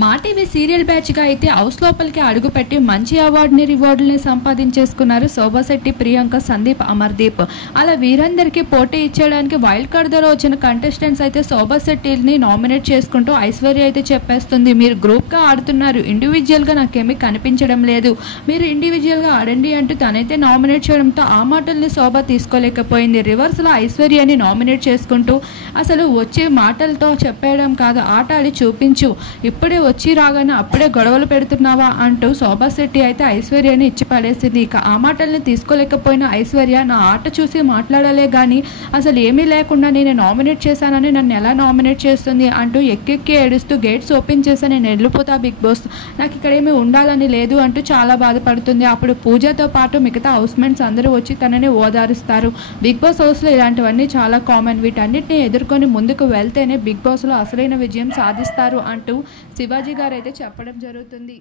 మా TV serial బ్యాచ్గా అయితే house లోపలికి అడుగుపెట్టి మంచి అవార్డుని రివార్డుని సంపాదించేసుకున్నారు శోభాశెట్టి, ప్రియాంక, సందీప్, అమర్దీప్. అలా వీరందరికీ పోటీ ఇచ్చేయడానికి వైల్డ్ కార్డ్ ద్వారా వచ్చిన కంటెస్టెంట్స్ అయితే శోభాశెట్టిని నామినేట్ చేసుకుంటూ ఐశ్వర్య అయితే చెప్పేస్తుంది, మీరు గ్రూప్గా ఆడుతున్నారు, ఇండివిజువల్గా నాకేమీ కనిపించడం లేదు, మీరు ఇండివిజువల్గా ఆడండి అంటూ తనైతే నామినేట్ చేయడంతో ఆ మాటల్ని శోభ తీసుకోలేకపోయింది. రివర్స్లో ఐశ్వర్యని నామినేట్ చేసుకుంటూ అసలు వచ్చే మాటలతో చెప్పేయడం కాదు, ఆట ఆడి చూపించు, ఇప్పుడే వచ్చి రాగానే అప్పుడే గొడవలు పెడుతున్నావా అంటూ శోభాశెట్టి అయితే ఐశ్వర్యని ఇచ్చి పడేసింది. ఇక ఆ మాటల్ని తీసుకోలేకపోయిన ఐశ్వర్య, నా ఆట చూసి మాట్లాడాలే కానీ అసలు ఏమీ లేకుండా నేను నామినేట్ చేశానని నన్ను ఎలా నామినేట్ చేస్తుంది అంటూ ఎక్కెక్కి ఏడుస్తూ గేట్స్ ఓపెన్ చేసి నేను వెళ్ళిపోతా బిగ్ బాస్, నాకు ఇక్కడ ఏమీ ఉండాలని లేదు అంటూ చాలా బాధపడుతుంది. అప్పుడు పూజతో పాటు మిగతా హౌస్మేట్స్ అందరూ వచ్చి తనని ఓదారుస్తారు. బిగ్ బాస్ హౌస్లో ఇలాంటివన్నీ చాలా కామన్, వీటన్నిటిని ఎదుర్కొని ముందుకు వెళ్తేనే బిగ్ బాస్లో అసలైన విజయం సాధిస్తారు అంటూ శివాజీ గారు అయితే చెప్పడం జరుగుతుంది.